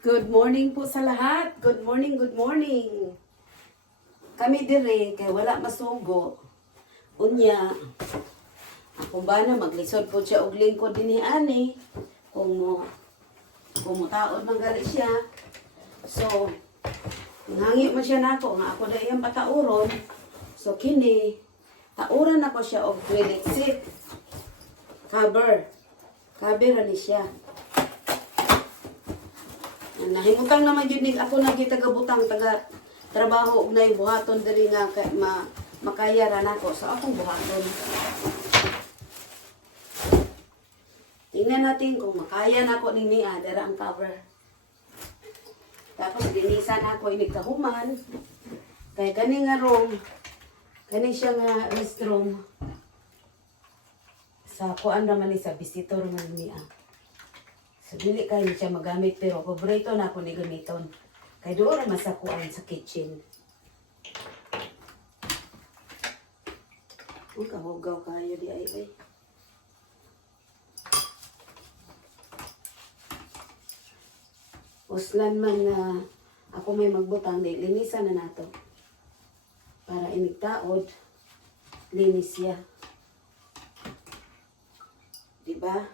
Good morning po sa lahat. Good morning, good morning. Kami dire kay wala masugo. Unya, ako ba na maglisod po siya og lingkod dinhi ani kung mutaod man gali siya. So, nangi man siya nako nga ako na iyang patauron. So kini tauran ako siya og toilet seat. Cover ni siya. Nahimutang naman yun ako nagitagabutang taga trabaho og nay buhaton diri nga makaya ra nako sa akong buhaton. Tingnan natin kung makaya nako ni Mia dira ang cover. Tapos linisan ako inig kahuman. Kay kani nga room, kani siya nga restroom. Sa kuan naman ni sa visitor man ni Mia. So, dili kayo siya magamit, pero paborito na ako ni gamiton. Kaya doon naman sa kuan sa kitchen. Ang kahugaw kayo di ay. Uslan man na ako may magbutang, di linisan na nato. Para inigtaod, linis siya. Diba?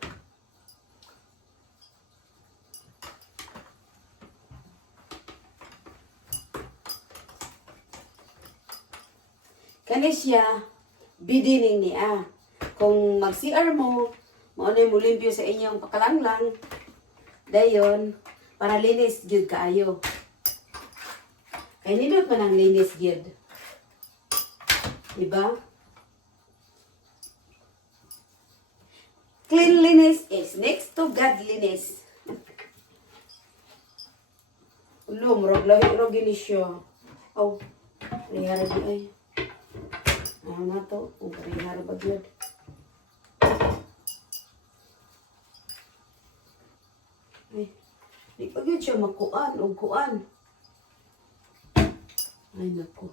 Kani siya, bidining niya. Kung mag-CR mo, maunay mo limpyo sa inyong pakalanglang, dayon, para linis gyud kaayo. Kaya nindot man ang linis gyud. Diba? Cleanliness is next to godliness. Ulo, murag ginisyo. Oh, rihara di ay. Ano na to? Kung parihara ba yun? Ay, di pa yun siya makuan o kuan. Ay, naku.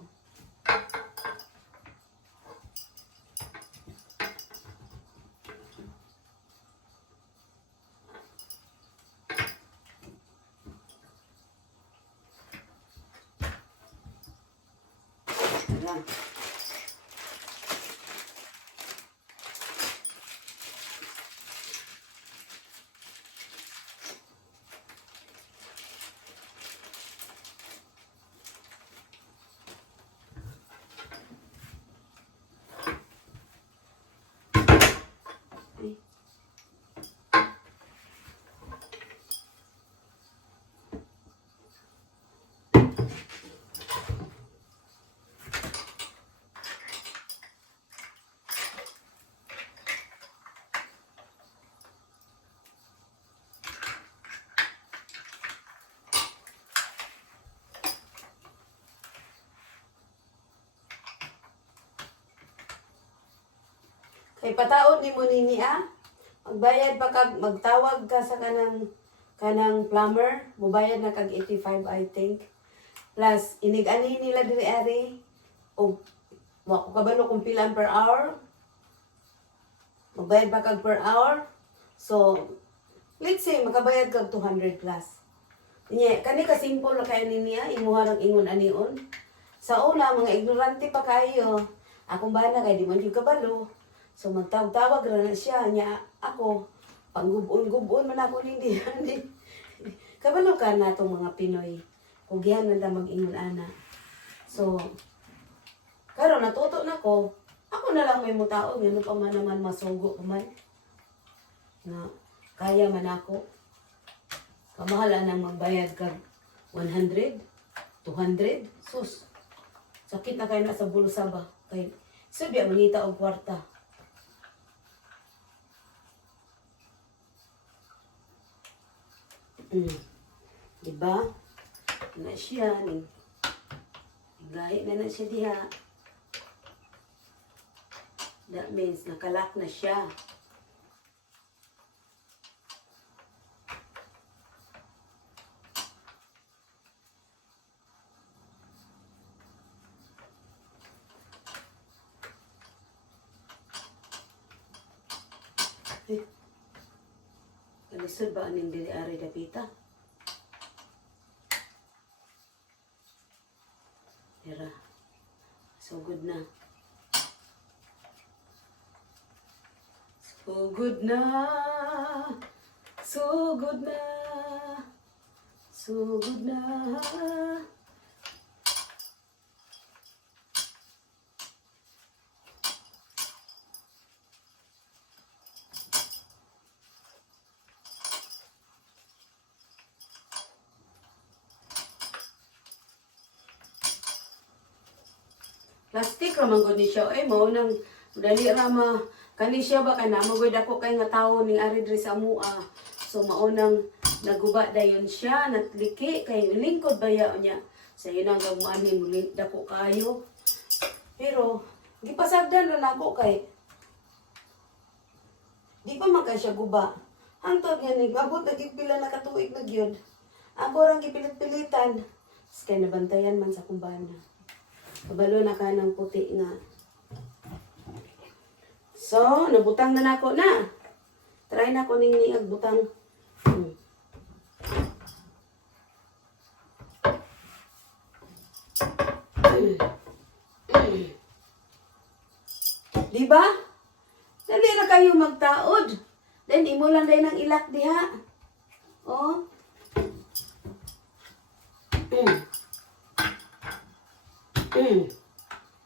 Tara. Kay pataod ni mo nini magbayad pa kag magtawag ka sa kanang plumber, mubayad na kag 85 I think. Plus inig-ani nila diri ari og wa ko kabalo kung pila per hour. Magbayad pa kag per hour. So let's say makabayad kag 200 plus. Nya kani ka simple kay niya imuha rang ingon anion. Sa una mga ignorante pa kayo. Akong bana kay di man jud kabalo. So magtawag-tawag ra na siya nya ako panggubon-gubon man ako hindi. Kabalo ka na tong mga Pinoy. Kugihan na mag-ingon ana. So karon natuto na ko. Ako na lang may mutaog ngano pa man naman masugo man. Na kaya man ako. Kamahala nang magbayad kag 100, 200, sus. Sakit na kayo na sa bulsa ba? Kay sabiya mangita og kwarta. Diba? Na siya, gahi na siya diha. That means nakalak na siya. Kalisod ba aning dili ari dapita? Tira. So good na. So good na. So good na. So good na. Plastic raman gud ni siya. Mao nang dali ra kani siya ba kay namo gud ako kay nga tawo ning ari diri sa amua. So mao nang naguba dayon siya, natliki kay lingkod baya niya. Sa yun ang gamuani muli dako kayo. Pero gipasagdan ra nako kay di pa man kay siya guba. Hangtod nga ni abot na pila na katuig na gyud. Ako rang gipilit-pilitan. Kay nabantayan man sa kumbana. Kabalo na ka ng puti nga. So, nabutang na nako na. Try na ko ning niag butang. Diba? Dali na kayo magtaod. Then, imo lang din ang ilak diha. Oh.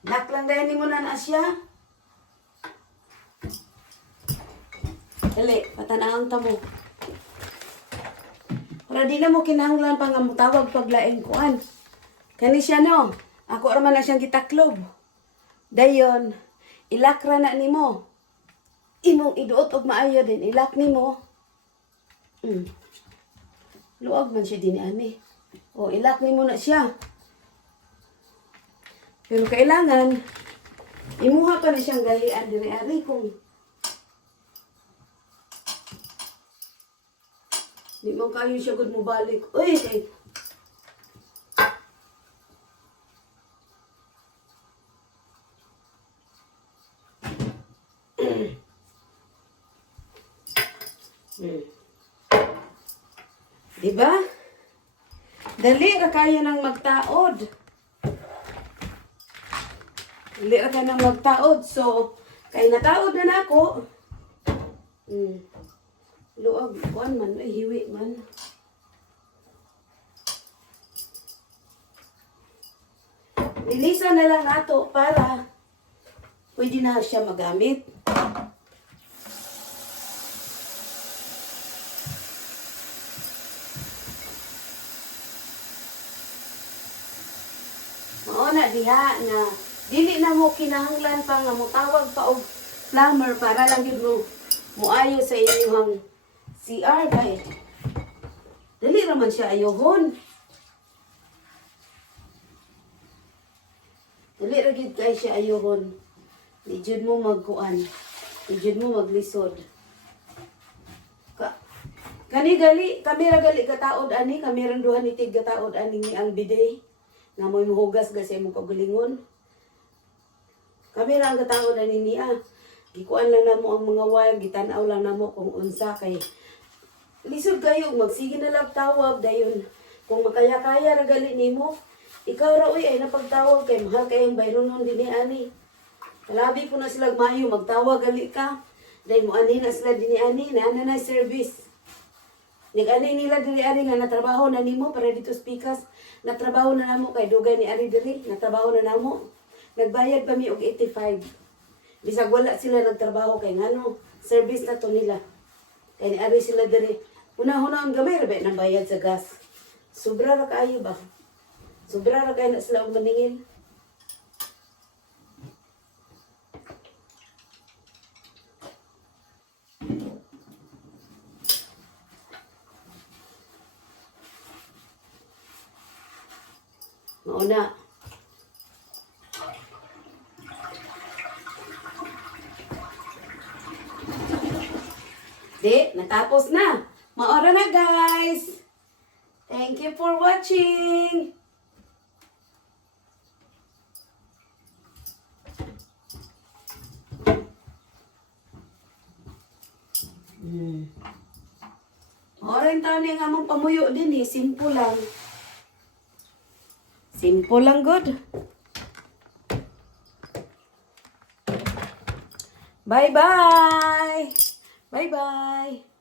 Lak lang dahil mo na siya. Dali, patanahang tamo. Para di na mo kinahanglan pa nga mutawag paglaing kuan. Kani siya no. Ako raman na siyang gitaklob. Dayon, ilakra na nimo. Imong iduot og maayo din ilak nimo. Luag man siya din ani. O ilak nimo na siya. Pero kailangan, imuha pa na siyang galian diri-ari kung di man kayo siya gud mo balik. Uy, kay diba? Dali ra kayo nang magtaod. Dali ra kayo nang magtaod. So, kay nataod na nako. Luog, kuan man, ay hiwi man. Nilisan na lang nato para pwede na siya magamit. Mauna diha na dili na mo kinahanglan pa nga motawag pa og plumber para lang gyud mo muayo sa inyong CR kay dali ra man siya ayohon. Dali ra gyud kay siya ayohon. Di jud mo magkuan. Di jud mo maglisod. Kani gali, kamera gali kataod ani, kamerang duha ni tig kataod ani ni ang bidet. Nga mo'y muhugas kasi mo kagalingon. Kamera ang kataod ani niya. Gikuan lang namo ang mga wire, gitanaw lang namo kung unsa kay lisod kayo magsige na lang tawag dayon. Kung makaya-kaya ra gali nimo, ikaw ra uy ay napagtawag kay mahal kayong bayronon dinhi ani. Labi po na sila mayo magtawag gali ka. Dahil mo ani na sila dinhi ani na service. Nag-ani nila diri ari nga natrabaho na nimo para dito speakers. Natrabaho na namo kay dugay ni ari diri, natrabaho na namo. Nagbayad pa mi og 85. Bisag wala sila nagtrabaho kay ngano, service na to nila. Kay ni ari sila diri. Una-una ang gamay ra ba nang bayad sa gas. Sobra ra kaayo ba? Sobra ra kay na sila og maningil. Mauna. Di, natapos na. Maora na guys. Thank you for watching. Maora yung taon yung among pamuyo din eh. Simple lang. Simple lang good. Bye-bye! Bye-bye!